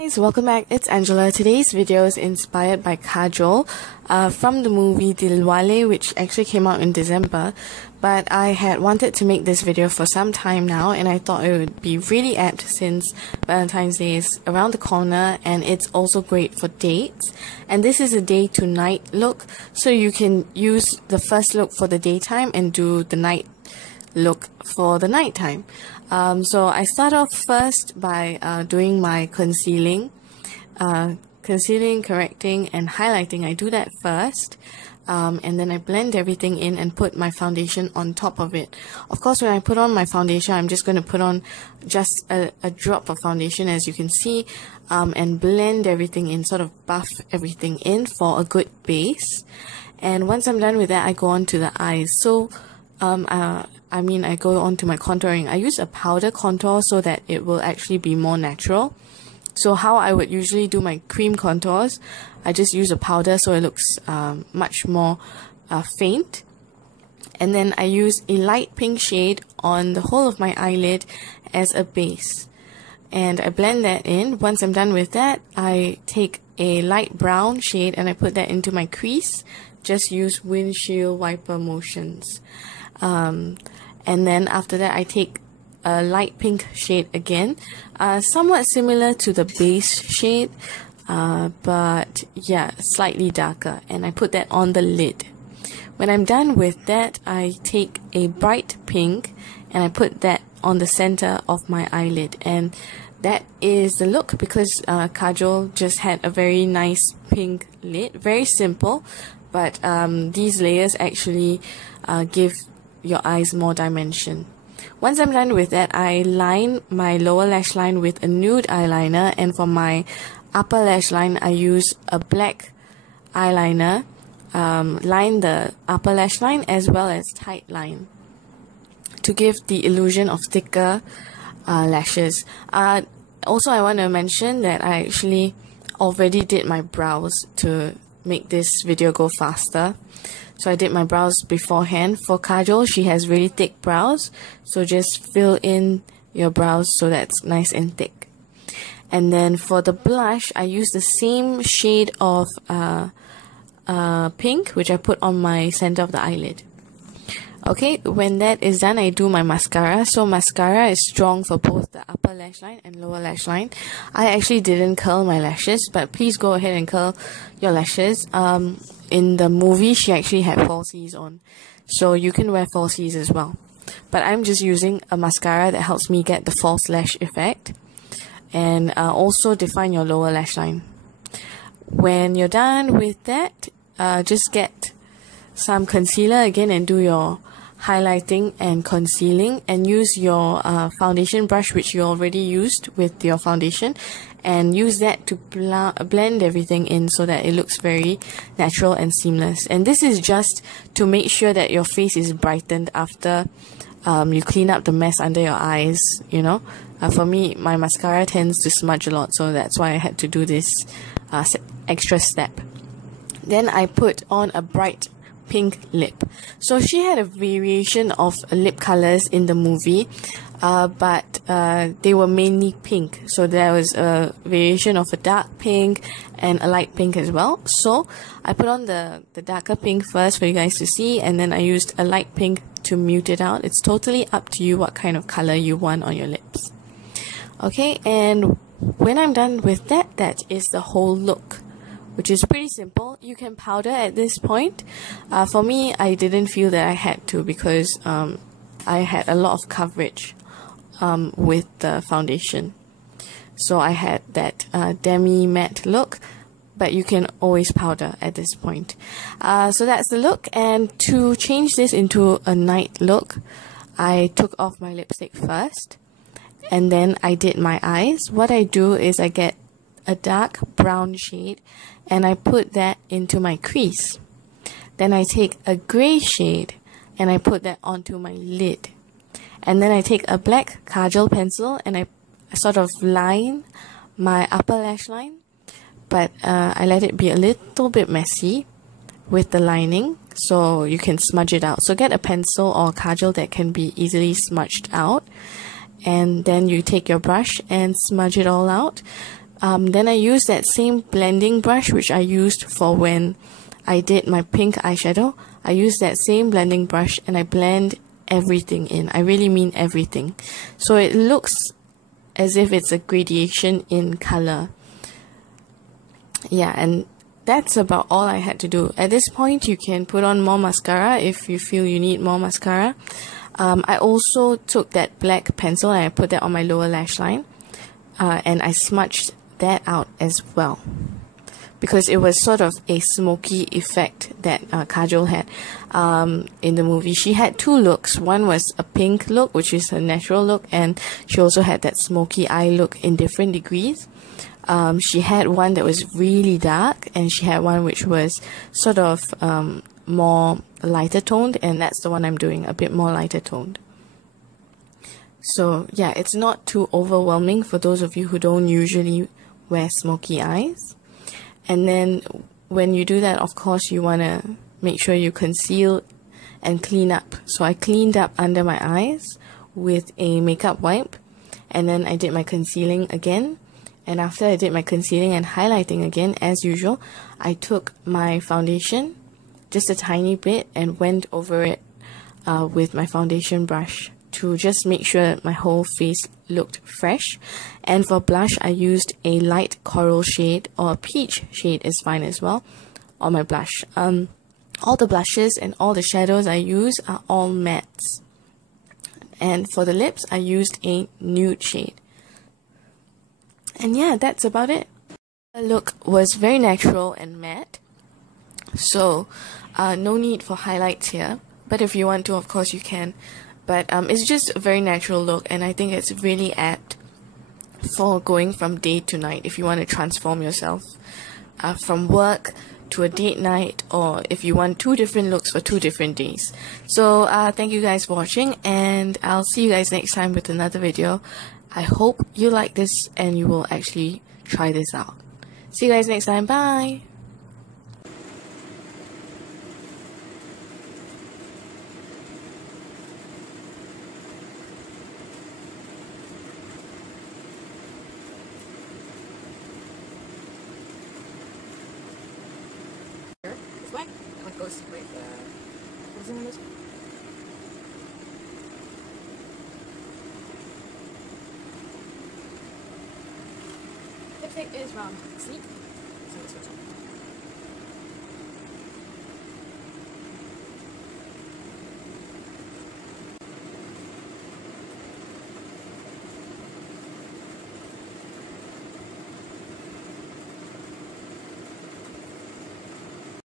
Guys, welcome back. It's Angela. Today's video is inspired by Kajol from the movie Dilwale, which actually came out in December. But I had wanted to make this video for some time now, and I thought it would be really apt since Valentine's Day is around the corner, and it's also great for dates. And this is a day to night look, so you can use the first look for the daytime and do the night look for the nighttime. So I start off first by doing my concealing, correcting, and highlighting. I do that first, and then I blend everything in and put my foundation on top of it. Of course, when I put on my foundation, I'm just going to put on just a drop of foundation, as you can see, and blend everything in, sort of buff everything in for a good base. And once I'm done with that, I go on to the eyes. So I go on to my contouring. I use a powder contour so that it will actually be more natural. So how I would usually do my cream contours, I just use a powder so it looks much more faint. And then I use a light pink shade on the whole of my eyelid as a base. And I blend that in. Once I'm done with that, I take a light brown shade and I put that into my crease. Just use windshield wiper motions. And then after that, I take a light pink shade again, somewhat similar to the base shade, but yeah, slightly darker, and I put that on the lid. When I'm done with that, I take a bright pink and I put that on the center of my eyelid, and that is the look because Kajol just had a very nice pink lid, very simple, but these layers actually give your eyes more dimension. Once I'm done with that, I line my lower lash line with a nude eyeliner, and for my upper lash line, I use a black eyeliner, line the upper lash line as well as tightline to give the illusion of thicker lashes. Also, I want to mention that I actually already did my brows to make this video go faster. So I did my brows beforehand. For Kajol, she has really thick brows, so just fill in your brows so that's nice and thick. And then for the blush, I use the same shade of pink, which I put on my center of the eyelid. Okay, when that is done, I do my mascara. So mascara is strong for both the upper lash line and lower lash line. I actually didn't curl my lashes, but please go ahead and curl your lashes. In the movie, she actually had falsies on, so you can wear falsies as well. But I'm just using a mascara that helps me get the false lash effect, and also define your lower lash line. When you're done with that, just get some concealer again and do your highlighting and concealing, and use your foundation brush, which you already used with your foundation, and use that to blend everything in so that it looks very natural and seamless. And this is just to make sure that your face is brightened after you clean up the mess under your eyes, you know. For me, my mascara tends to smudge a lot, so that's why I had to do this extra step. Then I put on a bright pink lip. So she had a variation of lip colors in the movie, but they were mainly pink. So there was a variation of a dark pink and a light pink as well. So I put on the darker pink first for you guys to see, and then I used a light pink to mute it out. It's totally up to you what kind of color you want on your lips. Okay, and when I'm done with that, that is the whole look, which is pretty simple. You can powder at this point. For me, I didn't feel that I had to because I had a lot of coverage with the foundation. So I had that demi matte look, but you can always powder at this point. So that's the look, and to change this into a night look, I took off my lipstick first, and then I did my eyes. What I do is I get a dark brown shade and I put that into my crease. Then I take a gray shade and I put that onto my lid. And then I take a black Kajol pencil and I sort of line my upper lash line, but I let it be a little bit messy with the lining so you can smudge it out. So get a pencil or Kajol that can be easily smudged out, and then you take your brush and smudge it all out. Then I used that same blending brush which I used for when I did my pink eyeshadow. I used that same blending brush and I blend everything in. I really mean everything. So it looks as if it's a gradation in color. Yeah, and that's about all I had to do. At this point, you can put on more mascara if you feel you need more mascara. I also took that black pencil and I put that on my lower lash line. And I smudged that out as well, because it was sort of a smoky effect that Kajol had in the movie. She had two looks. One was a pink look, which is her natural look, and she also had that smoky eye look in different degrees. She had one that was really dark, and she had one which was sort of more lighter toned, and that's the one I'm doing, a bit more lighter toned. So yeah, it's not too overwhelming for those of you who don't usually wear smoky eyes. And then when you do that, of course, you want to make sure you conceal and clean up. So I cleaned up under my eyes with a makeup wipe, and then I did my concealing again. And after I did my concealing and highlighting again, as usual, I took my foundation, just a tiny bit, and went over it with my foundation brush to just make sure my whole face looked fresh. And for blush, I used a light coral shade, or a peach shade is fine as well, on my blush. All the blushes and all the shadows I use are all mattes. And for the lips, I used a nude shade. And yeah, that's about it. The look was very natural and matte, so no need for highlights here. But if you want to, of course you can. But it's just a very natural look, and I think it's really apt for going from day to night if you want to transform yourself from work to a date night, or if you want two different looks for 2 different days. So thank you guys for watching, and I'll see you guys next time with another video. I hope you like this and you will actually try this out. See you guys next time. Bye! This way? That one goes with prism on this one. Lipstick is round. See? So this goes on.